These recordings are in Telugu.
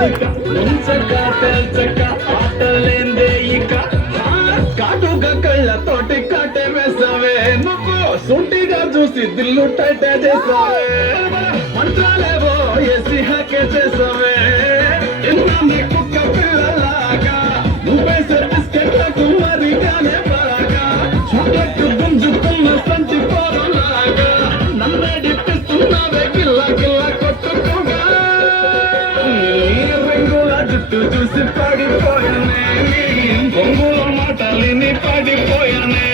ఇక ఉంచక తెల్చక ఆటలేందే ఇక కాటుగా కళ్ళతోటి కాటే వేసావే నువ్వు సుంటిగా చూసి దిల్లు టైటే చేసావే మంత్రాలేవో ఏసి హాకే చేసావే ఇన్నాన్ని కుక్క పిల్లలాగా నువ్వేసే బిస్కెట్లకు మరిగానే బాగా చాక్లెట్ గుంజుకున్న సంచి పోరలాగా నన్నేడిపిస్తున్నావే గిల్ల గిల్ల కొట్టుకోగా రంగుల జుట్టు చూసి పడిపోయానే బొంగుల మాటలిని పడిపోయానే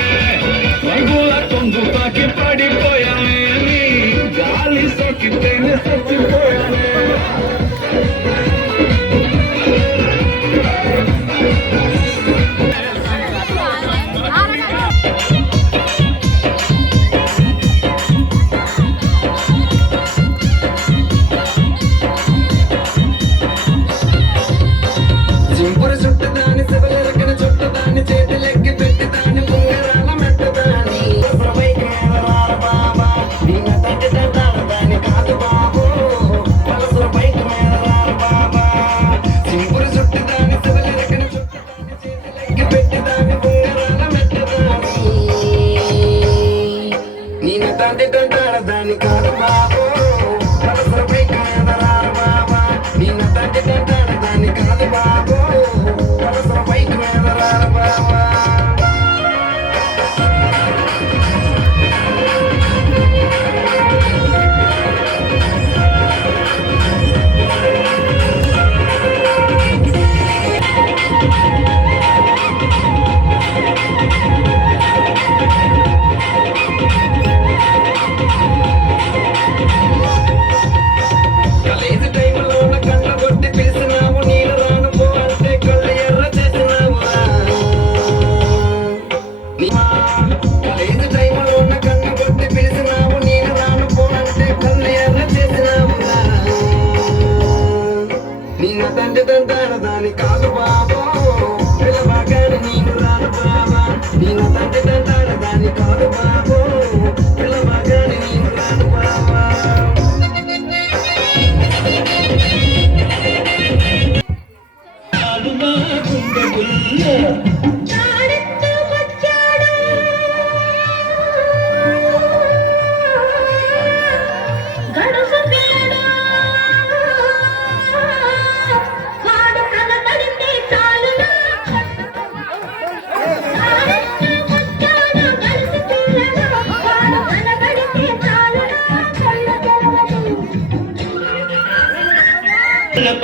రంగుల కొంగు తాకి పడిపోయానే గాలి సోకితేనే చచ్చిపోయానే దాని కాదు బాబు మనసుపై కాదరారు బాబా నిన్న తండ్రి తంటాడు దాని కాదు బాబు మనసుపై కాదరారు బాబా దాని కాదు బాబు పిల్లబాగానే నేను రాను బాబా నేను తండ్రి తంటాడు దాని కాదు బాబు పిల్లబాగానే నేను రాను బాబా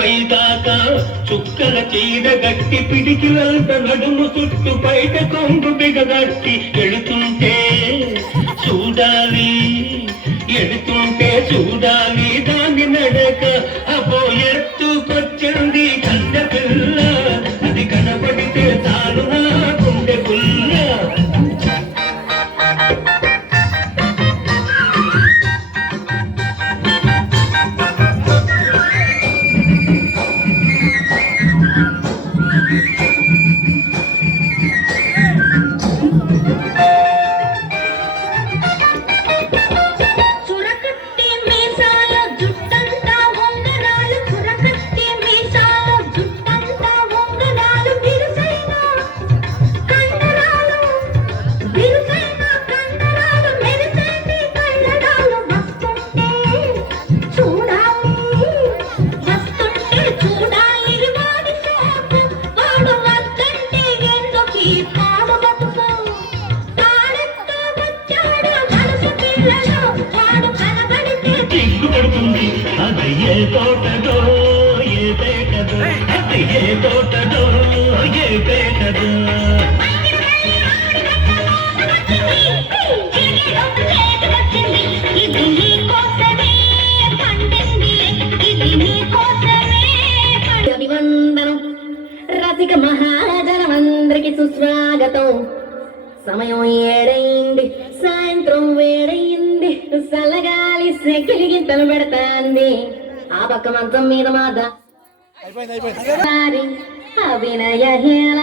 పై దాకా చుక్కల చీర గట్టి పిడికిలంత నడుము చుట్టు బయట కొంగు బిగగట్టి ఎడుతుంటే చూడాలి ఎడుతుంటే చూడాలి దాని నడక అపో ఎత్తుకొచ్చింది కన్న పిల్ల అది కనపడితే చాలు నా గుండె పుల్ల ఏ తోటదో ఏ పేటదో ఏ తోటదో ఏ పేటదో అభివందనం రసిక మహాజనమందరికి సుస్వాగతం సమయం ఏడైంది సాయంత్రం వేడయింది చల్లగాలి సెకిలిగింతలు పెడతాంది ఆ పక్క మంచం మీద మాద అభినయ హేళ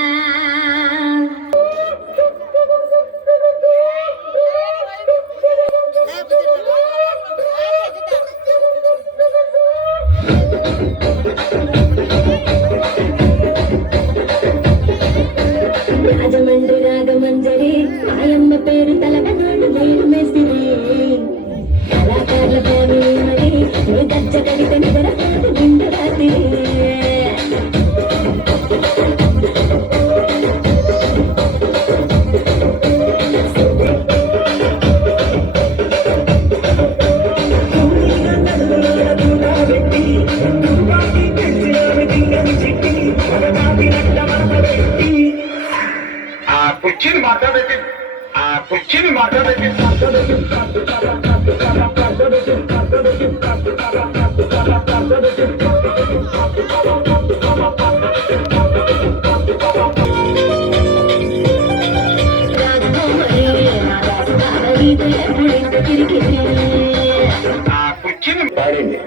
వాళ్ళ ఫ్యామిలీ మరి నీ గజ్జ కడితే నిద్ర నిండు రాత్రి కుర్చీని మాట్లాడబెట్టి కుర్చీని మాట్లాడబెట్టి కుర్చీని పాడండి.